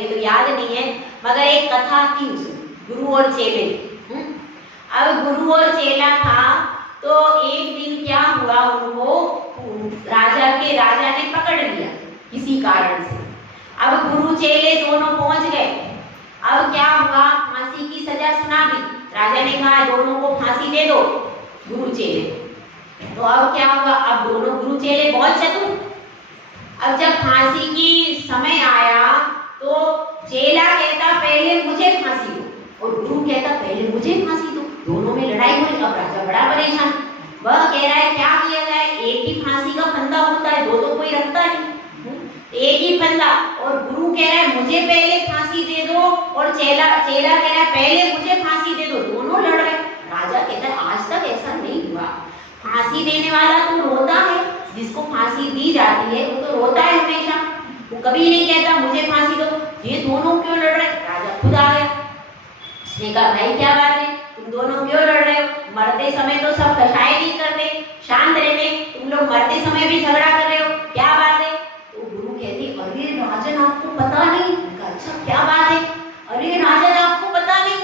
ये तो याद नहीं है, मगर एक कथा थी उसमें, गुरु और चेले। अब गुरु और चेला था, तो एक दिन क्या हुआ, उनको राजा ने पकड़ लिया किसी कारण से। अब गुरु चेले दोनों पहुंच गए। अब क्या हुआ, फांसी की सजा सुना दी। राजा ने कहा दोनों को फांसी दे दो, गुरु चेले। तो अब क्या हुआ, अब दोनों गुरु चेले बहुत चतुर। अब जब फांसी की समय आया तो चेला कहता पहले मुझे फांसी दो, और गुरु कहता पहले मुझे फांसी दो। दोनों में लड़ाई हो रही। अब राजा बड़ा परेशान, वह कह रहा है क्या किया जाए, एक ही फांसी का फंदा होता है, दो तो कोई रखता नहीं, एक ही फंदा। और गुरु कह रहा है मुझे पहले फांसी दे दो, और चेला कह रहा है पहले मुझे फांसी दे दो। दोनों लड़ रहे। राजा कहता है आज तक ऐसा नहीं हुआ, फांसी देने वाला तो रोता है, जिसको फांसी दी जाती है वो तो रोता है हमेशा, वो कभी नहीं कहता मुझे फांसी दो। ये दोनों क्यों लड़ रहे? राजा खुद आ गया। उसने कहा भाई क्या बात है, तुम दोनों क्यों लड़ रहे हो? मरते समय तो सब कषाय नहीं करते, शांत रहते, तुम लोग मरते समय भी झगड़ा कर रहे हो, क्या बात है? तो गुरु कहती अरे राजन आपको पता नहीं। अच्छा क्या बात है? अरे राजन आपको पता नहीं?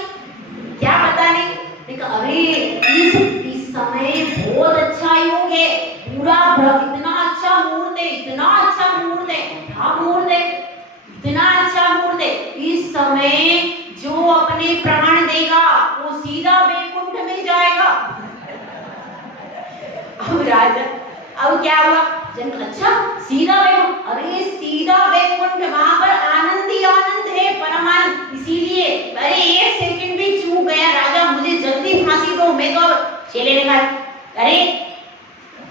क्या पता नहीं? अरे इस समय बहुत अच्छा योग है, पूरा इतना अच्छा मुहूर्त है, इतना अच्छा मुहूर्त है, क्या मुहूर्त है, इतना अच्छा मुहूर्त है। इस समय जो अपने प्राण देगा वो सीधा वैकुंठ में जाएगा। अब राजा, अब क्या हुआ, जन अच्छा सीधा वैकुंठ, अरे सीधा वैकुंठ, वहां पर आनंद ही आनंद है, परमानंद। इसीलिए अरे एक सेकंड भी चूक गया राजा, मुझे जल्दी फांसी दो, मैं तो। चेले ने कहा अरे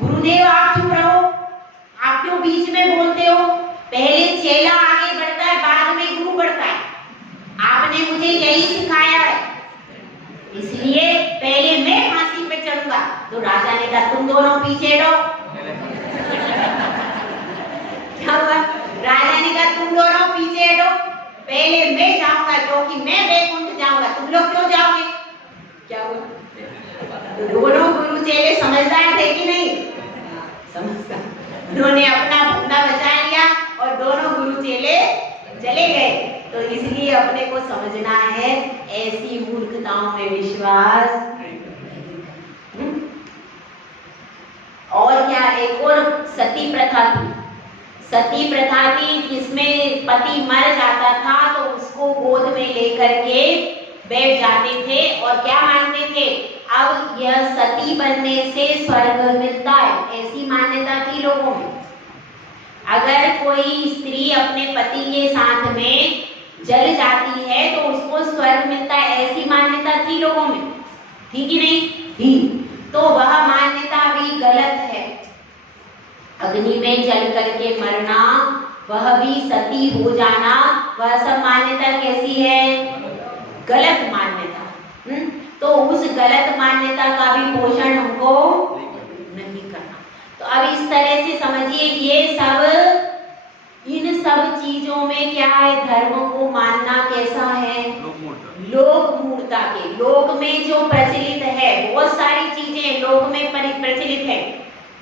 गुरुदेव आप चुप रहो, आप क्यों बीच में बोलते हो? पहले चेला आगे बढ़ता है, बाद में गुरु बढ़ता है। आपने मुझे यही सिखाया है, इसलिए पहले मैं फांसी पे चढ़ूंगा। तो राजा ने कहा तुम दोनों पीछे हटो। क्या हुआ? राजा ने कहा तुम दोनों पीछे हटो, पहले मैं जाऊंगा, क्योंकि मैं वैकुंठ जाऊंगा, तुम लोग क्यों जाओगे? क्या हुआ? दोनों गुरु चेले समझदार थे कि नहीं? समझदार। उन्होंने अपना फंदा बचा लिया और दोनों गुरु चेले चले गए। तो इसलिए अपने को समझना है, ऐसी मूर्खताओं में विश्वास। और क्या, एक और सती प्रथा थी। सती प्रथा थी जिसमें पति मर जाता था तो उसको गोद में लेकर के बैठ जाते थे और क्या मानते थे, अब यह सती बनने से स्वर्ग मिलता है, ऐसी मान्यता थी लोगों में। अगर कोई स्त्री अपने पति के साथ में जल जाती है तो उसको स्वर्ग मिलता है, ऐसी मान्यता थी लोगों में, थी कि नहीं थी? तो वह मान्यता भी गलत है। अग्नि में जल करके मरना, वह भी सती हो जाना, वह सब मान्यता कैसी है? गलत मान्यता। तो उस गलत मान्यता का भी पोषण हमको नहीं करना। तो अब इस तरह से समझिए, ये सब, इन सब चीजों में क्या है, धर्म को मानना कैसा है? लोक मूर्ता के, लोक में जो प्रचलित है, बहुत सारी चीजें लोक में प्रचलित है।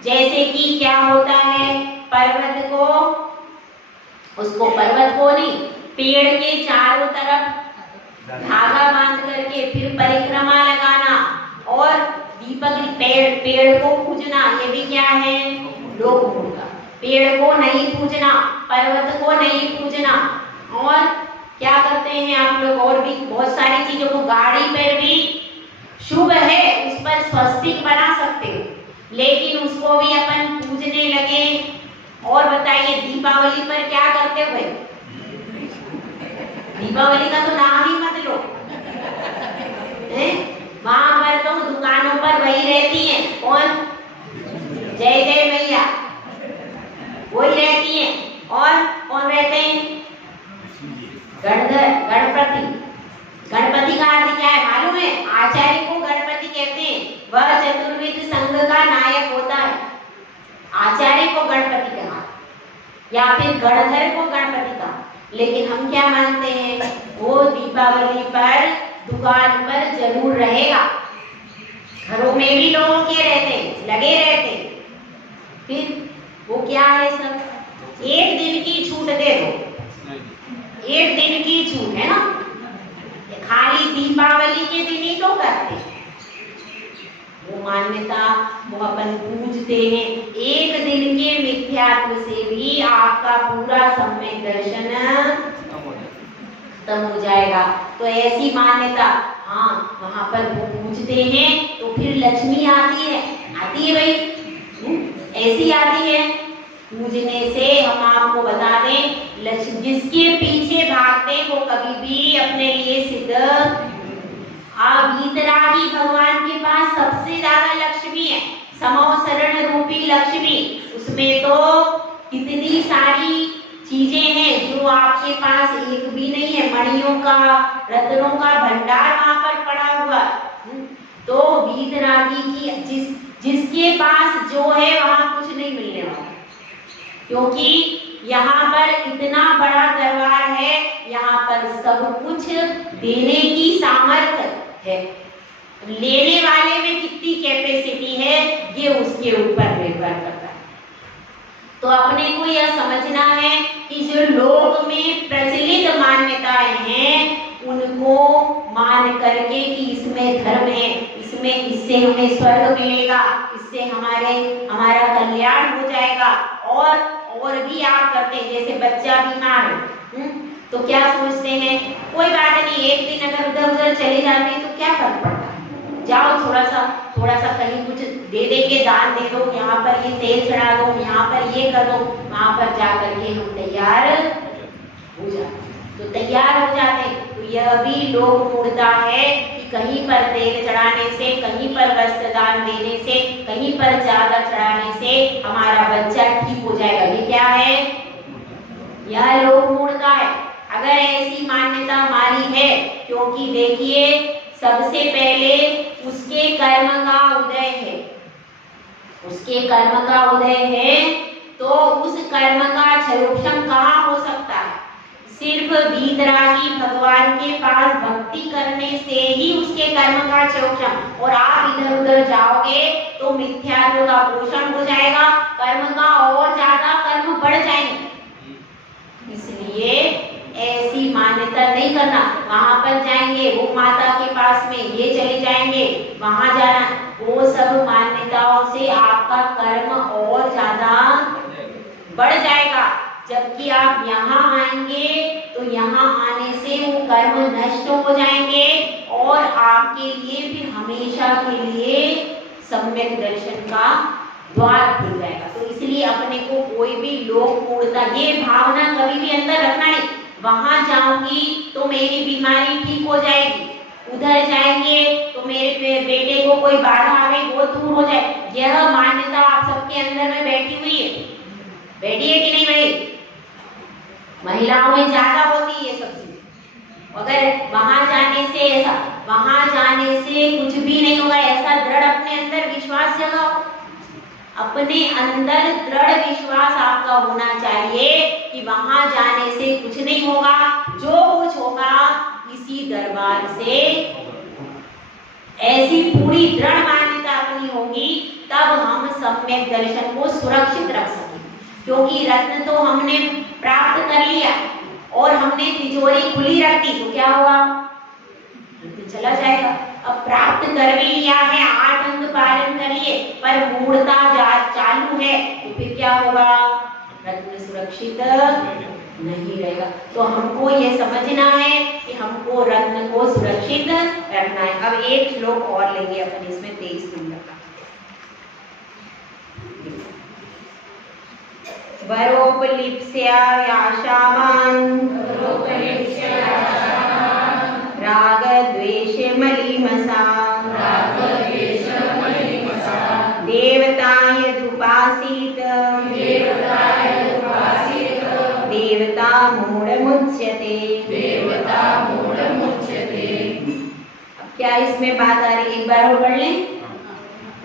जैसे कि क्या होता है, पर्वत को, उसको पर्वत को नहीं, पेड़ के चारों तरफ धागा बांध करके फिर परिक्रमा लगाना और दीपक, पेड़ को पूजना, ये भी क्या है? लोक मूर्ता। पेड़ को नहीं पूजना, पर्वत को नहीं पूजना। और क्या करते हैं आप लोग, और भी बहुत सारी चीजों को, गाड़ी पर भी शुभ है, उस पर स्वस्तिक बना सकते हो, लेकिन उसको भी अपन पूजने लगे। और बताइए दीपावली पर क्या करते हुए? दीपावली का तो नाम ही मत लो, वहां पर तो दुकानों पर वही रहती है, कौन? जय जय मैया, वही रहती है। और कौन रहते हैं? गणपति का अर्थ क्या है मालूम है? आचार्य को गणपति कहते हैं, वह चतुर्विध संघ का नायक होता है। आचार्य को गणपति कहा या फिर गणधर को गणपति कहा। लेकिन हम क्या मानते हैं, वो दीपावली पर दुकान पर जरूर रहेगा, घरों में भी लोगों के रहते, लगे रहते। फिर वो क्या है, सब एक दिन की छूट दे दो, एक दिन छूट है ना, खाली दीपावली के दिन ही तो करते, वो मान्यता वो अपन पूजते हैं। एक दिन के मिथ्यात्व से भी आपका पूरा सम्यक दर्शन खत्म हो जाएगा। तो ऐसी मान्यता, हाँ वहां पर वो पूजते हैं तो फिर लक्ष्मी आती है भाई, ऐसी आती है। पूजने से हम आपको बता दें, लक्ष्मी जिसके पीछे भागते वो कभी भी अपने लिए सिद्ध। वीतरागी भगवान के पास सबसे ज्यादा लक्ष्मी है, समोसरण रूपी लक्ष्मी। उसमें तो कितनी सारी चीजें हैं जो आपके पास एक भी नहीं है, मणियों का रत्नों का भंडार वहां पर पड़ा हुआ। तो वीतरागी की जिसके पास जो है वहां कुछ नहीं मिलने वाला, क्योंकि यहाँ पर इतना बड़ा दरबार है, यहाँ पर सब कुछ देने की सामर्थ्य है। लेने वाले में कितनी कैपेसिटी है ये उसके ऊपर निर्भर करता है। तो अपने को यह समझना है कि जो लोक में प्रचलित मान्यताएं हैं उनको मान करके कि इसमें धर्म है, इससे हमें स्वर्ग मिलेगा, इससे हमारा कल्याण हो जाएगा। और भी आप करते हैं, जैसे बच्चा बीमार है तो क्या सोचते हैं, कोई बात नहीं, एक दिन अगर उधर उधर चले जाते हैं तो क्या फर्क पड़ता है, जाओ थोड़ा सा कहीं कुछ दे देंगे, दान दे दो, यहाँ पर ये तेल चढ़ा दो, यहाँ पर ये कर दो, वहां पर जा करके हम तैयार हो जाते, तो तैयार हो जाते। तो यह भी लोक मूढ़ता है कि कहीं पर तेल चढ़ाने से, कहीं पर वस्त्र दान देने से, कहीं पर ज्यादा चढ़ाने से हमारा बच्चा ठीक हो जाएगा। ये क्या है, यह लोक मूढ़ता है। अगर ऐसी मान्यता हमारी है, क्योंकि देखिए सबसे पहले उसके कर्म का उदय है, उसके कर्म का उदय है, तो उस कर्म का क्षयोक्षम कहाँ हो सकता है, सिर्फ वीतरागी भगवान के पास भक्ति करने से ही उसके कर्म का क्षयोक्षम। और आप इधर उधर जाओगे तो मिथ्यात्व का पोषण हो जाएगा, कर्म का और ज्यादा कर्म बढ़ जाएंगे। इसलिए ऐसी मान्यता नहीं करना। वहां पर जाएंगे, वो माता के पास में ये चले जाएंगे, वहां जाना, वो सब मान्यताओं से आपका कर्म और ज्यादा बढ़ जाएगा। जबकि आप यहाँ आएंगे तो यहाँ आने से वो कर्म नष्ट हो जाएंगे और आपके लिए फिर हमेशा के लिए सम्यक दर्शन का द्वार खुल जाएगा। तो इसलिए अपने को कोई भी लोक मूढ़ता, ये भावना कभी भी अंदर रखना नहीं, वहां जाऊंगी तो मेरी बीमारी ठीक हो जाएगी, उधर जाएंगे तो मेरे बेटे को कोई बाधा आ गई वो दूर हो जाए। यह मान्यता आप सबके अंदर में बैठी हुई है, बैठी है कि नहीं भाई? महिलाओं में ज्यादा होती है ये सब चीज। अगर वहां जाने से ऐसा, वहां जाने से कुछ भी नहीं होगा, ऐसा दृढ़ अपने अंदर विश्वास जगाओ। अपने अंदर दृढ़ विश्वास आपका होना चाहिए कि वहां जाने से कुछ नहीं होगा, जो कुछ होगा इसी दरबार से। ऐसी पूरी दृढ़ मान्यता अपनी होगी तब हम सम्यक दर्शन को सुरक्षित रख सकें। क्योंकि रत्न तो हमने प्राप्त कर लिया और हमने तिजोरी खुली रख दी तो क्या हुआ, रत्न चला जाएगा। अब प्राप्त कर भी लिया है, 8 अंग पालन कर लिए, पर मूढ़ता चालू है तो फिर क्या होगा, रत्न सुरक्षित नहीं रहेगा। तो हमको ये समझना है कि हमको रत्न को सुरक्षित रखना है। अब एक श्लोक और लेंगे अपन इसमें 23 नंबर का। वरोपलिप्स्या याशावान् राग द्वेष मलिमसा देवता यदुपासीत देवता मूढ़मुच्यते। अब क्या इसमें बात आ रही है, एक बार और पढ़ लें।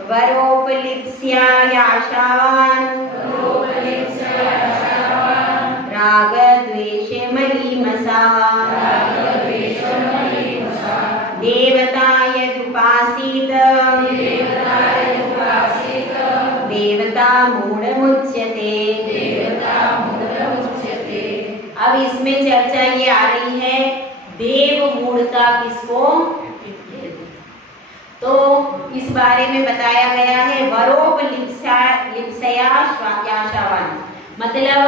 वरोपलिप्स्या याशावान् राग द्वेष मलिमसा देवता यदुपासीत देवता मूढ़मुच्यते। अब इसमें चर्चा ये आ रही है देव मूढ़ता किसको कहते हैं। तो इस बारे में बताया गया है वरोपलिप्सया स्वात्याशावान, मतलब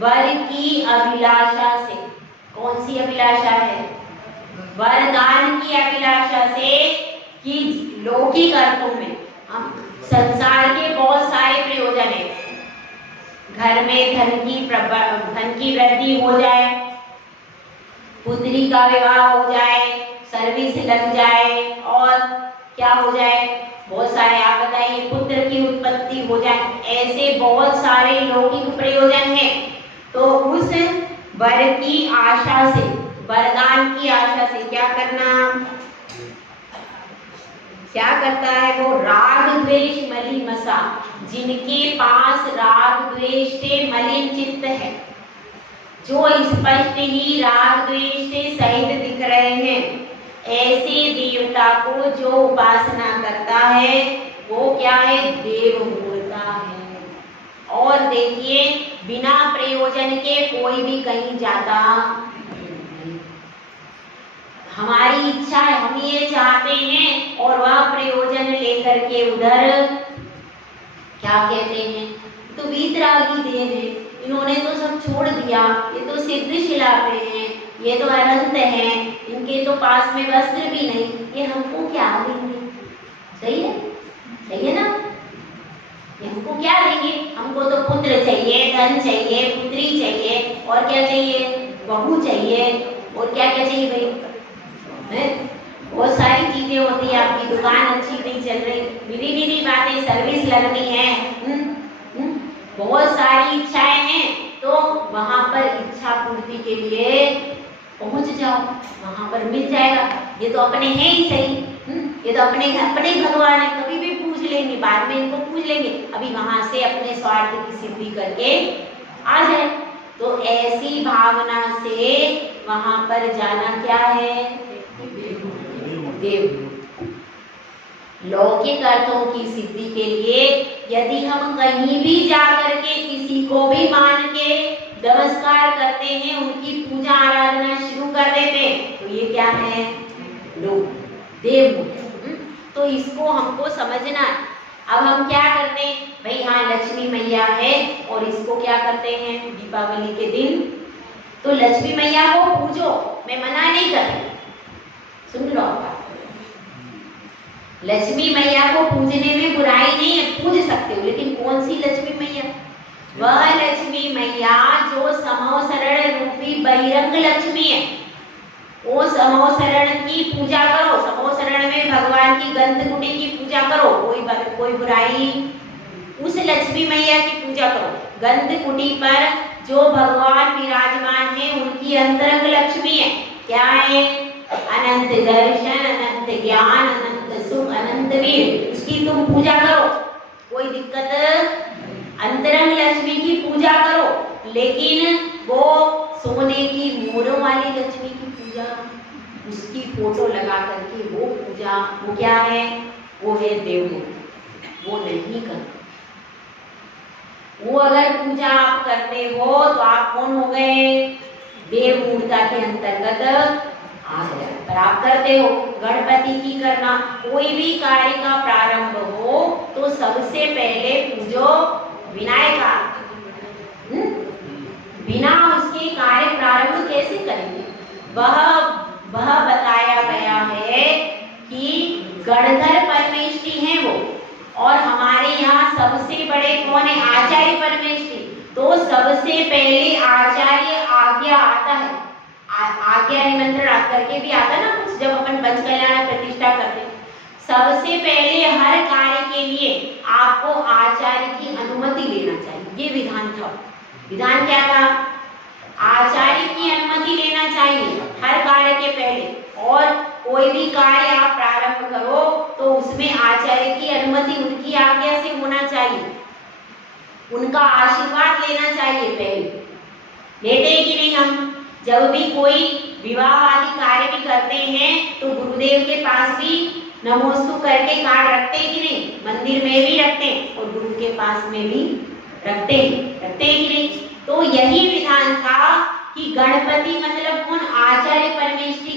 वर की अभिलाषा से। कौन सी अभिलाषा है? वरदान की अभिलाषा से कि लौकिक अर्थों में हम संसार के बहुत सारे प्रयोजन है। घर में धन की वृद्धि हो जाए, पुत्री का विवाह हो जाए, सर्विस लग जाए, और क्या हो जाए, बहुत सारे आप बताइए, पुत्र की उत्पत्ति हो जाए, ऐसे बहुत सारे लौकिक प्रयोजन हैं। तो उस वर की आशा से, वरदान की आशा से क्या करना, क्या करता है वो, राग द्वेष मलिमसा, जिनके पास राग द्वेष से मलिन चित्त है, जो स्पष्ट ही राग द्वेष से सहित दिख रहे हैं, ऐसे देवता को जो उपासना करता है वो क्या है, देव मूढ़ता है। और देखिए बिना प्रयोजन के कोई भी कहीं जाता नहीं। हमारी इच्छा है, हम ये चाहते हैं, और वह प्रयोजन लेकर के उधर क्या कहते हैं, तो वीतरागी देव है, इन्होंने तो सब छोड़ दिया, ये तो सिद्धशिला पे हैं, ये तो अनंत हैं, इनके तो पास में वस्त्र भी नहीं, ये हमको क्या देंगे। सही है, सही है ना, ये हमको क्या देंगे, हमको तो पुत्र चाहिए, धन चाहिए, पुत्री चाहिए, और क्या चाहिए, बहू चाहिए, और क्या क्या चाहिए भाई, बहुत सारी चीजें होती है। आपकी दुकान अच्छी नहीं चल रही, विधि विधि बातें, सर्विस लगनी है, बहुत सारी इच्छाएं हैं, तो वहां पर इच्छा पूर्ति के लिए पहुंच जाओ, वहां पर मिल जाएगा। ये तो अपने हैं ही सही, ये तो अपने भगवान है, कभी भी पूछ लेंगे, बाद में इनको पूछ लेंगे, अभी वहां से अपने स्वार्थ की सिद्धि करके आ जाए। तो ऐसी भावना से वहां पर जाना क्या है, देव। लौकिक अर्थों की सिद्धि के लिए यदि हम कहीं भी जाकर के किसी को भी मान के नमस्कार करते हैं, उनकी पूजा आराधना शुरू कर देते हैं, तो ये क्या है, देव। तो इसको हमको समझना है। अब हम क्या करते हैं भाई, हाँ लक्ष्मी मैया है, और इसको क्या करते हैं दीपावली के दिन, तो लक्ष्मी मैया को पूजो, मैं मना नहीं कर रही, सुन लो आप, लक्ष्मी मैया को पूजने में बुराई नहीं है, पूज सकते हो, लेकिन कौन सी लक्ष्मी मैया, वह लक्ष्मी मैया जो समो शरण रूपी बहिरंग लक्ष्मी है, वो समो शरण की पूजा करो। समो शरण में भगवान की गंधकुटी की पूजा करो, कोई बुराई, उस लक्ष्मी मैया की पूजा करो। गंधकुटी पर जो भगवान विराजमान है उनकी अंतरंग लक्ष्मी है, क्या है, अनंत दर्शन, अनंत ज्ञान, अनंत सुख, अनंत वीर, उसकी तुम पूजा करो, कोई दिक्कत, अंतरंग लक्ष्मी की पूजा करो। लेकिन वो सोने की मोरों वाली लक्ष्मी की पूजा, उसकी फोटो लगा करके वो पूजा, वो क्या है, वो है देवमूर्ति, वो नहीं करना। वो अगर पूजा आप करते हो तो आप कौन हो गए, देवमूर्ता के अंतर्गत आ गया। पर आप करते हो गणपति की करना, कोई भी कार्य का प्रारंभ हो तो सबसे पहले पूजो विनायका, बिना उसके कार्य प्रारंभ कैसे करेंगे। वह बताया गया है कि गणधर परमेष्टि हैं वो, और हमारे यहाँ सबसे बड़े कौन है, आचार्य परमेष्टि। तो सबसे पहले आचार्य आज्ञा आता है, आज्ञा निमंत्रण करके भी आता ना कुछ, जब अपन पंच कल्याण प्रतिष्ठा करते हैं, सबसे पहले हर कार्य के लिए आपको आचार्य की अनुमति लेना चाहिए। ये विधान था, विधान क्या था, आचार्य की अनुमति लेना चाहिए हर कार्य के पहले, और कोई भी कार्य आप प्रारंभ करो तो उसमें आचार्य की अनुमति, उनकी आज्ञा से होना चाहिए, उनका आशीर्वाद लेना चाहिए पहले। लेते हैं कि नहीं हम, जब भी कोई विवाह आदि कार्य भी करते हैं तो गुरुदेव के पास भी नमोस्तु करके कार्ड रखते हैं कि नहीं, मंदिर में भी रखते हैं और गुरु के पास में भी रखते हैं कि नहीं। तो यही विधान था कि गणपति मतलब कौन, आचार्य परमेष्टि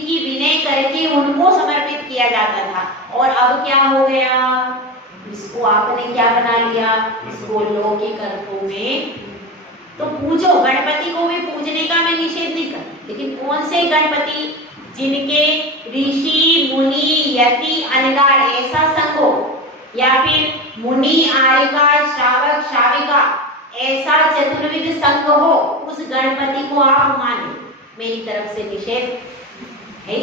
करके उनको समर्पित किया जाता था। और अब क्या हो गया, इसको आपने क्या बना लिया, इसको लौकिक अर्थों में तो पूजो। गणपति को भी पूजने का मैं निषेध नहीं करती, लेकिन कौन से गणपति, जिनके ऋषि मुनि यति अनगार ऐसा संग हो, या फिर मुनि आर्यका श्रावक श्राविका ऐसा चतुर्विध संग हो, उस गणपति को आप माने। मेरी तरफ से निषेध है।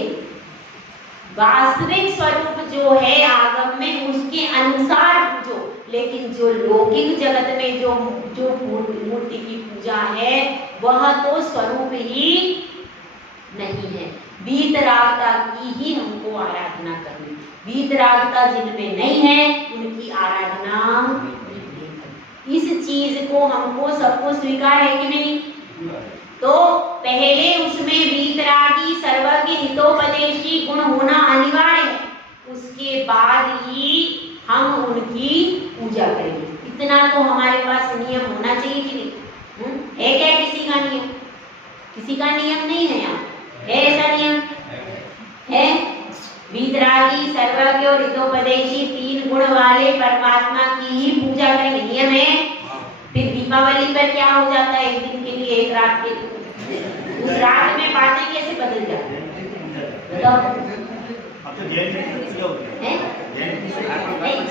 वास्तविक स्वरूप जो है आगम में उसके अनुसार पूजो, लेकिन जो लौकिक जगत में जो मूर्ति की पूजा है वह तो स्वरूप ही नहीं है। वीतरागता की ही हमको आराधना करनी। वीतरागता जिनमें नहीं है उनकी आराधना नहीं करनी। इस चीज को हमको सबको स्वीकार है कि नहीं? तो पहले उसमें वीतरागी सर्वज्ञ हितोपदेशी गुण होना अनिवार्य है, उसके बाद ही हम उनकी पूजा करेंगे। इतना तो हमारे पास नियम होना चाहिए कि नहीं? है क्या किसी का नियम? किसी का नियम नहीं है यहाँ, है ऐसा नियम? है। वीतरागी सर्वज्ञ और हितोपदेशी 3 गुण वाले परमात्मा की ही पूजा करेंगे, नियम है। फिर दीपावली पर क्या हो जाता है, एक दिन के लिए, एक रात के लिए, उस रात में बातें कैसे बदल जाती हैं?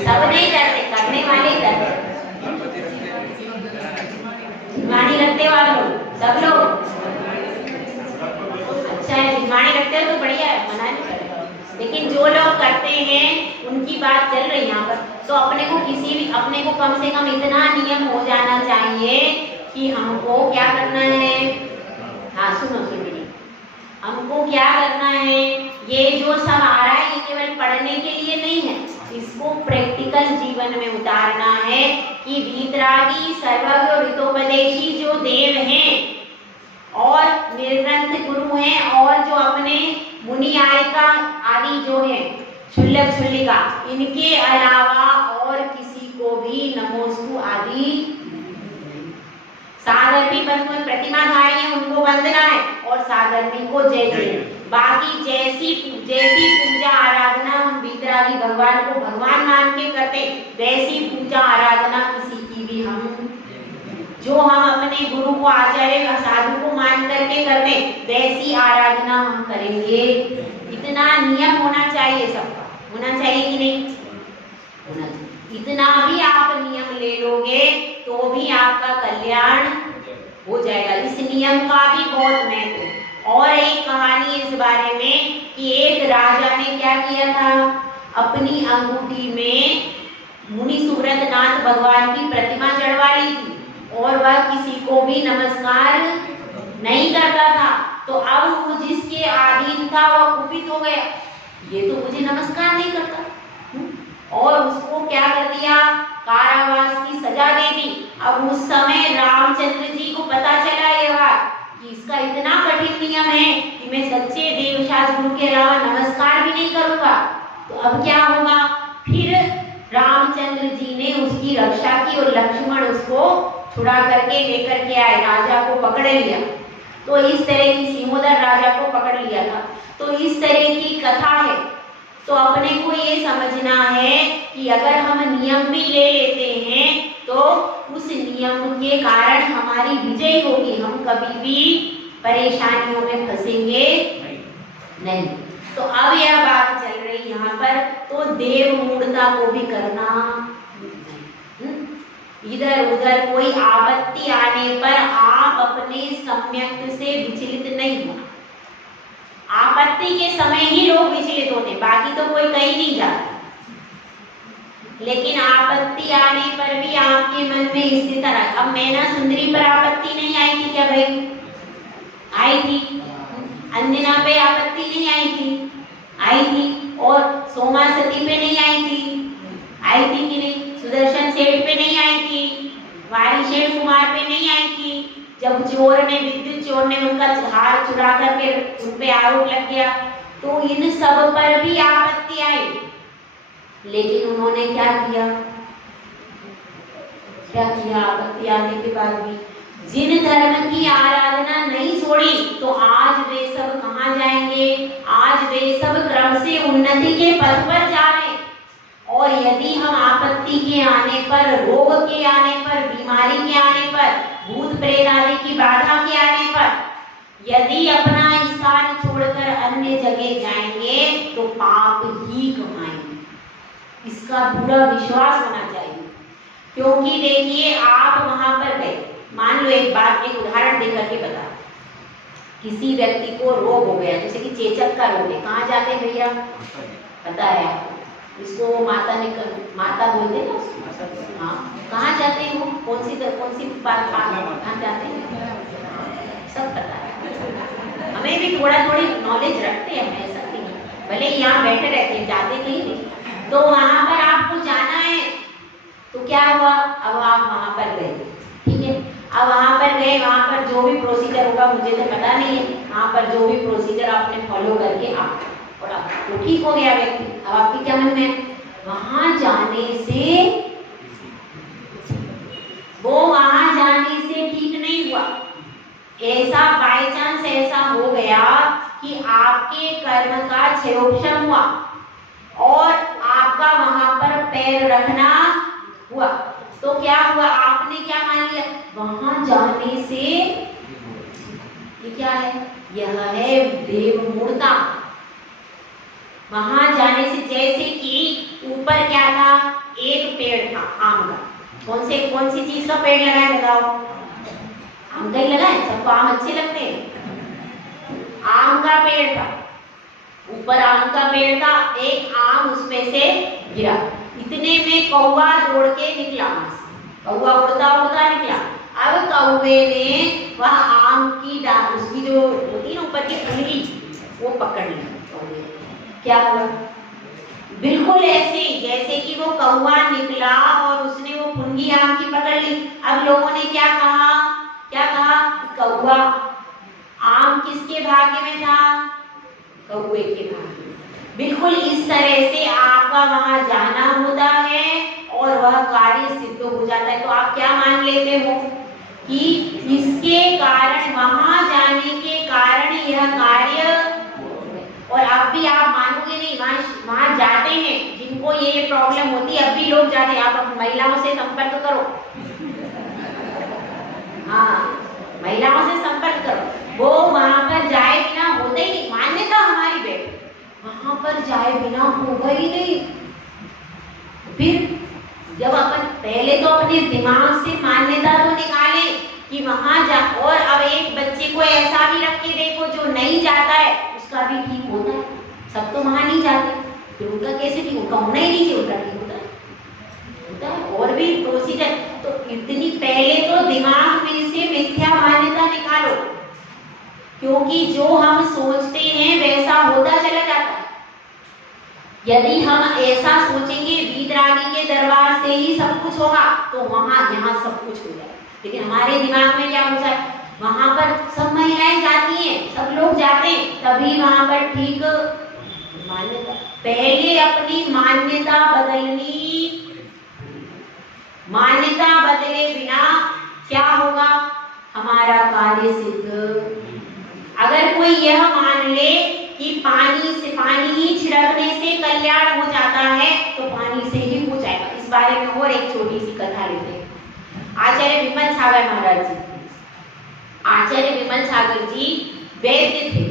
सब नहीं करते, करने वाले ही करते। जिम्मानी रखते वाले लोग, सब लोग अच्छा है, जिम्मानी रखते हो तो बढ़िया है, मना नहीं करते। लेकिन जो लोग करते हैं उनकी बात चल रही है यहाँ पर। तो अपने को कम से कम इतना नियम हो जाना चाहिए कि हमको क्या करना है। हाँ सुनो मेरी, हमको क्या करना है, ये जो सब आ रहा है ये केवल पढ़ने के लिए नहीं है, इसको प्रैक्टिकल जीवन में उतारना है कि वीतरागी सर्वज्ञ और हितोपदेशी जो देव हैं और निर्ग्रंथ गुरु हैं, और जो अपने मुनि आर्यका आदि जो हैं क्षुल्लक क्षुल्लिका, इनके अलावा और किसी को भी नमोस्तु आदि साधर्मी बंधु प्रतिमाधारी है उनको वंदना है, और साधर्मी को जय जय। बाकी जैसी पूजा आराधना हम वीतरागी भगवान को भगवान मान के करते, वैसी पूजा आराधना किसी की भी हम, जो हम अपने गुरु को आचार्य साधु को मान करके करते, वैसी आराधना हम करेंगे। इतना नियम होना चाहिए, सबका होना चाहिए कि नहीं? होना चाहिए। इतना भी आप नियम ले लोगे तो भी आपका कल्याण हो जाएगा। इस नियम का भी बहुत महत्व है। और एक कहानी इस बारे में कि एक राजा ने क्या किया था, अपनी अंगूठी में मुनि सुव्रतनाथ भगवान की प्रतिमा चढ़वा ली थी, और वह किसी को भी नमस्कार नहीं करता था। तो अब वो जिसके अधीन था वह कुपित हो गया, ये तो मुझे नमस्कार नहीं करता, और उसको क्या कर दिया, कारावास की सजा दे दी। अब उस समय रामचंद्र जी को पता चला ये बात कि इसका इतना कठिन नियम है कि मैं सच्चे देवशास्त्र गुरु के अलावा नमस्कार भी नहीं करूंगा, तो अब क्या होगा। फिर रामचंद्र जी ने उसकी रक्षा की और लक्ष्मण उसको छुड़ा करके लेकर के आए, राजा को पकड़ लिया। तो इस तरह की सिंहोदर राजा को पकड़ लिया था। तो इस तरह की कथा है। तो अपने को ये समझना है कि अगर हम नियम भी ले लेते हैं तो उस नियम के कारण हमारी विजय होगी, हम कभी भी परेशानियों में फंसेंगे नहीं। तो अब यह बात चल रही यहाँ पर, तो देव मूढ़ता को भी करना, इधर उधर कोई आपत्ति आने पर आप अपने सम्यक से विचलित नहीं होना। आपत्ति के समय ही लोग विचलित होते, बाकी तो कोई कहीं नहीं जाता। लेकिन आपत्ति आने पर भी आपके मन में स्थिर रहे। अब मैना सुंदरी पर आपत्ति नहीं आई थी क्या भाई? आई थी। अंजना पे आपत्ति नहीं आई थी? आई थी। और सोमा सती पे नहीं आई थी? आई थी कि नहीं? सुदर्शन सेठ पे नहीं आई थी? वारीशेष कुमार पे नहीं आई थी? जब चोर ने, विद्युत चोर ने उनका हार चुरा करके उन पे आरोप लग गया, तो इन सब पर भी आपत्ति आई। लेकिन उन्होंने क्या किया? आपत्ति आने के बाद भी जिन धर्म की आराधना नहीं छोड़ी, तो आज वे सब कहाँ जाएंगे? आज वे सब उन्नति के पथ पर जा रहे हैं। और यदि हम आपत्ति के आने पर, रोग के आने पर, बीमारी के आने पर, भूत प्रेत आदि की बाधा के आने पर यदि अपना स्थान छोड़कर अन्य जगह जाएंगे तो पाप ही कमाएंगे। इसका पूरा विश्वास होना चाहिए। क्योंकि देखिए, आप वहां पर गए, मान लो एक बात, एक उदाहरण देकर के बता, किसी व्यक्ति को रोग हो गया, जैसे कि चेचक का रोग है, कहाँ जाते हैं भैया, पता है आपको? इसको माता बोलते हैं ना उसको। हाँ, कहाँ जाते हैं वो? कौन सी बात कहाँ जाते हैं? सब पता है, हमें भी थोड़ा थोड़ी नॉलेज रखते हैं, हम ऐसा नहीं, भले यहाँ बैठे रहते हैं, जाते नहीं। तो वहां पर आपको जाना है, तो क्या हुआ, अब आप वहां पर गए, ठीक है, अब वहां पर गए, वहां पर जो भी प्रोसीजर होगा मुझे तो पता नहीं है, वहां पर जो भी प्रोसीजर आपने फॉलो करके आप और आप तो ठीक हो गया व्यक्ति। अब आपकी क्या मन में, वहां जाने से, वो वहां जाने से ठीक नहीं हुआ, ऐसा बाय चांस ऐसा हो गया कि आपके कर्म का क्षयोक्षम हुआ और आपका वहां पर पैर रखना हुआ, तो क्या हुआ, आपने क्या मान लिया, वहां जाने से, ये क्या है, यह है देव मूर्ता। वहां जाने से, जैसे कि ऊपर क्या था, एक पेड़ था आम का, कौन सी चीज का पेड़ लगाए बताओ, आम का ही लगाए, सबको आम अच्छे लगते हैं, आम का पेड़ था, ऊपर आम का पेड़ था, एक आम उसमें से गिरा, इतने में कौवा दौड़ के निकला, कौवा उड़ता उड़ता निकला। अब कौवे ने वह आम की डाल, उसकी जो होती ना ऊपर की फुनगी, वो पकड़ ली। क्या हुआ, बिल्कुल ऐसे जैसे कि वो कौवा निकला और उसने वो फुनगी आम की पकड़ ली। अब लोगों ने क्या कहा, कौवा, आम किसके भाग्य में था, कौवे के भाग्य में। बिल्कुल इस तरह से आपका वहां जाना होता है और वह कार्य सिद्ध हो जाता है। तो आप क्या मान लेते हो कि इसके कारण, वहां जाने के कारण यह कार्य, और अब भी आप मानोगे नहीं, वहां जाते हैं जिनको ये प्रॉब्लम होती है, अब भी लोग जाते हैं। आप महिलाओं से संपर्क करो, हाँ, महिलाओं से संपर्क करो, वो वहां पर जाए बिना होते ही नहीं, मान्यता हमारी बेटी, वहां पर जाए बिना होगा ही नहीं। फिर जब अपन पहले तो अपने दिमाग से मान्यता तो निकाले कि वहां जा, और अब एक बच्चे को ऐसा भी रख के देखो जो नहीं जाता है, उसका भी ठीक होता है। सब तो वहां नहीं जाते, फिर उनका कैसे ठीक, उनका होना ही नहीं चाहिए, उनका ठीक होता है। और भी प्रोसीजर, तो इतनी पहले तो दिमाग में से मिथ्या मान्यता निकालो, क्योंकि जो हम सोचते हैं वैसा होता चला जाता है। यदि हम ऐसा सोचेंगे वीतरागी के दरबार से ही सब कुछ होगा, तो वहां यहाँ सब कुछ हो जाए, लेकिन हमारे दिमाग में क्या होता है, वहां पर सब महिलाएं जाती हैं, सब लोग जाते हैं, तभी वहां पर ठीक मान्यता। पहले अपनी मान्यता बदलनी, मान्यता बदले बिना क्या होगा, हमारा कार्य सिद्ध। अगर कोई यह मान ले कि पानी ही छिड़कने से कल्याण हो जाता है, तो पानी से ही हो जाएगा। इस बारे में और एक छोटी सी कथा लेते हैं। आचार्य विमल सागर महाराज जी, आचार्य विमल सागर जी वैद्य थे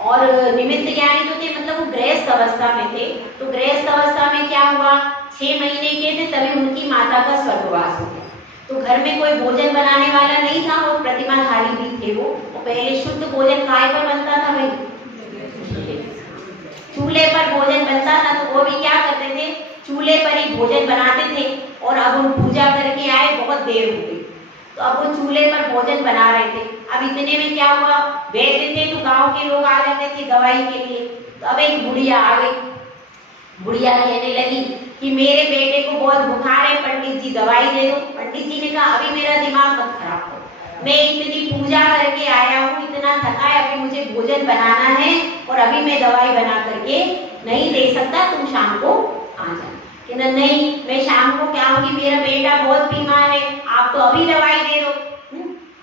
और निमित्त ज्ञानी तो थे, मतलब वो गृहस्थ अवस्था में थे। तो गृहस्थ अवस्था में क्या हुआ, 6 महीने के थे तभी उनकी माता का स्वर्गवास हो गया। तो घर में कोई भोजन बनाने वाला नहीं था, वो प्रतिमाधारी भी थे। वो पहले शुद्ध भोजन काय पर बनता था भाई, चूल्हे पर भोजन बनता था। तो वो भी क्या करते थे, चूल्हे पर ही भोजन बनाते थे। और अब हम पूजा करके आए, बहुत देर हो गई, तो अब वो चूल्हे पर भोजन बना रहे थे। अब इतने में क्या हुआ, वैद्य थे तो गांव के लोग आ जाते थे दवाई के लिए। तो अब एक बुढ़िया आ गई, बुढ़िया कहने लगी कि मेरे बेटे को बहुत बुखार है, पंडित जी दवाई दे दो। पंडित जी ने कहा अभी मेरा दिमाग मत खराब करो, मैं इतनी पूजा करके आया हूँ, इतना थका है, अभी मुझे भोजन बनाना है और अभी मैं दवाई बना करके नहीं दे सकता, तुम शाम को आ जाओ। कहना नहीं, मैं शाम को क्या आऊंगी, मेरा बेटा बहुत बीमार है, आप तो अभी दवाई दे दो,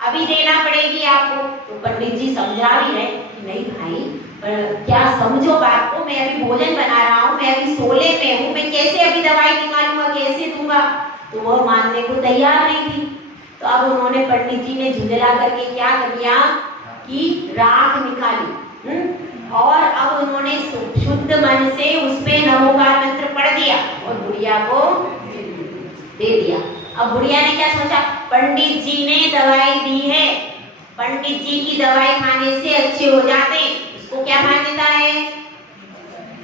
अभी देना पड़ेगी आपको। तो पंडित जी समझा भी रहे कि नहीं भाई, पर क्या समझो बात को, मैं अभी भोजन बना रहा हूँ, मैं अभी सोले में हूँ, मैं कैसे अभी दवाई निकालूंगा, कैसे दूंगा? तो वो मानने को तैयार नहीं थी। तो अब उन्होंने पंडित जी ने झुंझला करके क्या कर दिया कि राख निकाली, और अब उन्होंने शुद्ध मन से उसमें नमोकार मंत्र पढ़ दिया और बुढ़िया को दे दिया। अब बुढ़िया ने क्या सोचा, पंडित जी ने दवाई दी है, पंडित जी की दवाई खाने से अच्छे हो जाते, उसको क्या मान्यता है?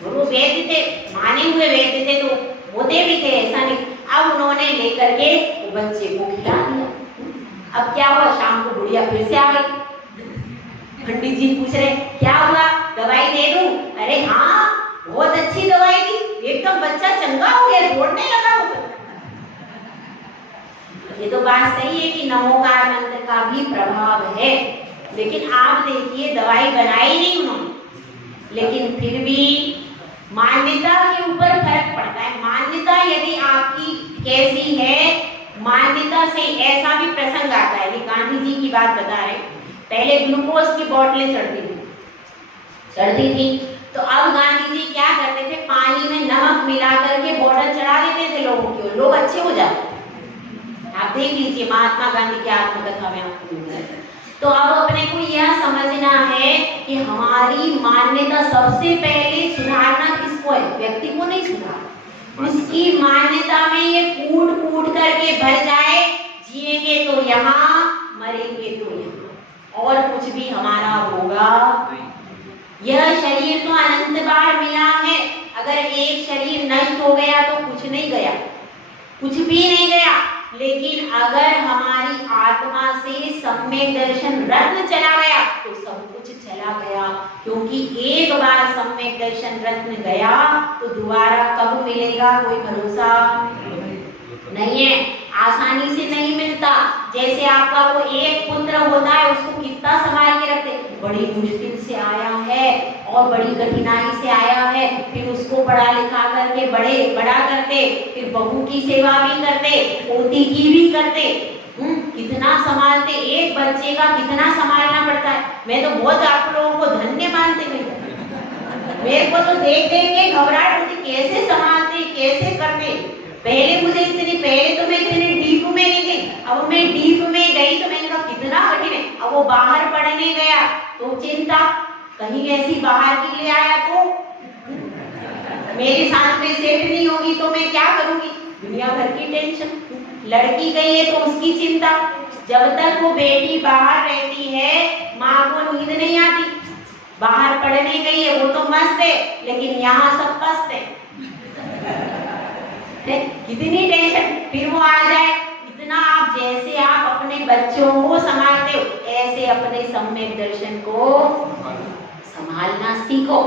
वो वैद्य थे, माने हुए वैद्य थे, तो होते भी थे, ऐसा नहीं। अब उन्होंने लेकर के वो बच्चे को खिला दिया। अब क्या हुआ, शाम को बुढ़िया फिर से आ गई, पंडित जी पूछ रहे क्या हुआ, दवाई दे दूं? अरे हाँ, बहुत अच्छी दवाई दी, एकदम बच्चा चंगा हो गया, दौड़ने लगा हो। ये तो बात सही है कि नमोकार मंत्र का भी प्रभाव है, लेकिन आप देखिए दवाई बनाई नहीं उन्होंने, लेकिन फिर भी मान्यता के ऊपर फर्क पड़ता है। मान्यता यदि आपकी कैसी है, मान्यता से ऐसा भी प्रसंग आता है, ये गांधी जी की बात बता रहे, पहले ग्लूकोज की बोतलें चढ़ती थी, तो अब गांधी जी क्या करते थे, पानी में नमक मिला करके बोतल चढ़ा देते थे लोगों की, लोग अच्छे हो जाते। आप देख लीजिए महात्मा गांधी की आत्मकथा में आपको मिलता है। तो अब अपने को यह समझना है कि हमारी मान्यता सबसे पहले सुधारना किसको है? व्यक्ति को नहीं सुधारना, उसकी मान्यता में ये कूट कूट करके भर जाए, जिएंगे तो यहाँ, मरेंगे तो यहाँ, और कुछ भी हमारा होगा। यह शरीर तो अनंत बार मिला है, अगर एक शरीर नष्ट हो गया तो कुछ नहीं गया, कुछ भी नहीं गया। लेकिन अगर हमारी आत्मा से सम्यक दर्शन रत्न चला गया तो सब कुछ चला गया, क्योंकि एक बार सम्यक दर्शन रत्न गया तो दोबारा कब मिलेगा कोई भरोसा नहीं है, आसानी से नहीं मिलता। जैसे आपका वो एक पुत्र होता है, उसको कितना संभाल के रखते, बड़ी मुश्किल से आया है और बड़ी कठिनाई से आया है, फिर उसको पढ़ा लिखा करके बड़ा करते, फिर बहू की सेवा भी करते, पोती की भी करते, कितना संभालते, एक बच्चे का कितना संभालना पड़ता है। मैं तो बहुत आप लोगों को धन्य मानते हैं, मेरे को तो देख देख के घबराहट होती, कैसे संभालते, कैसे करते। पहले तो मैं इतने डीप में नहीं गई, अब मैं डीप में गई तो मैंने कहा कितना कठिन है। अब वो बाहर पढ़ने गया तो चिंता, कहीं ऐसी बाहर की ले आया तो मेरे साथ में सेट नहीं होगी तो मैं क्या करूंगी, दुनिया भर की टेंशन। लड़की गई है तो उसकी चिंता, जब तक वो बेटी बाहर रहती है माँ को नींद नहीं आती। बाहर पढ़ने गई है वो तो मस्त है, लेकिन यहाँ सब पस्त है, कितनी टेंशन। फिर वो आ जाए, इतना आप जैसे आप अपने बच्चों को संभालते हो, ऐसे अपने सम्यक दर्शन को संभालना सीखो।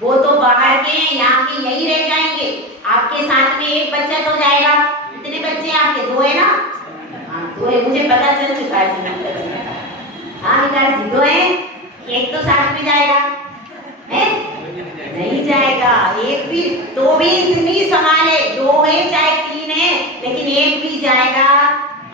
वो तो बाहर के यहाँ के यही रह जाएंगे, आपके साथ में एक बच्चा तो जाएगा। कितने बच्चे आपके? 2 है ना? हाँ 2 है, मुझे पता चल चुका है। हाँ विकास जी 2 है, एक तो साथ में जाएगा है? नहीं जाएगा, एक भी तो भी इतनी संभाले, 2 है चाहे 3 है, लेकिन एक भी जाएगा।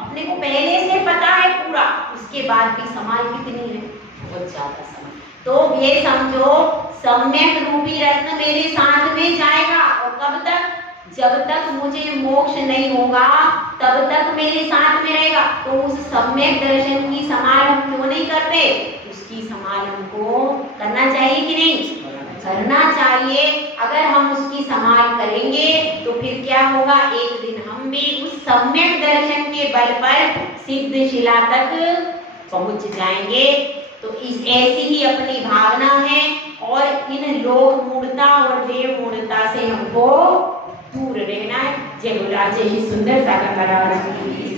अपने को पहले से पता है पूरा, उसके बाद भी संभाल कितनी है, बहुत ज्यादा संभाल। तो ये समझो सम्यक रूपी रत्न मेरे साथ में जाएगा, और कब तक? जब तक मुझे मोक्ष नहीं होगा तब तक मेरे साथ में रहेगा। तो उस सम्यक दर्शन की संभाल हम क्यों नहीं करते? उसकी संभाल हमको करना चाहिए कि नहीं? करना चाहिए। अगर हम उसकी संभाल करेंगे तो फिर क्या होगा, एक दिन हम भी उस सम्यक दर्शन के बल पर सिद्ध शिला तक पहुंच जाएंगे। तो इस ऐसी ही अपनी भावना है, और इन लोक मूढ़ता और देव मूढ़ता से हमको दूर रहना है। जय बोला जय श्री सुंदर सागर महाराज की।